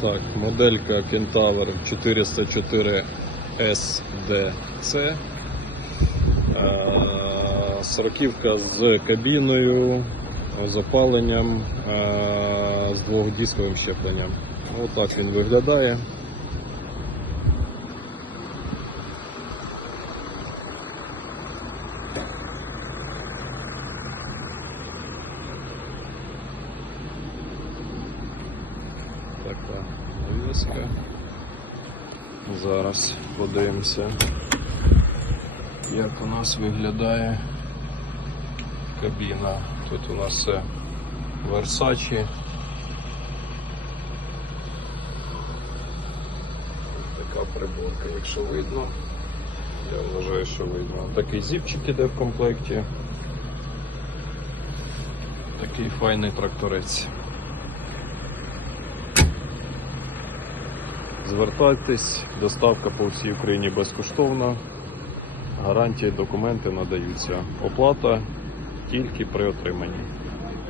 Так, моделька Kentaur 404 SDC. Сороківка з кабіною, з опаленням, е, з двохдисковим щепленням. Отак він виглядає. Така навіска. Зараз подивимося, як у нас виглядає кабіна. Тут у нас все Versace. Така приборка, якщо видно. Я вважаю, що видно. Такий зіпчик іде в комплекті. Такий файний тракторець. Звертайтесь, доставка по всій Україні безкоштовна. Гарантії, документи надаються. Оплата тільки при отриманні.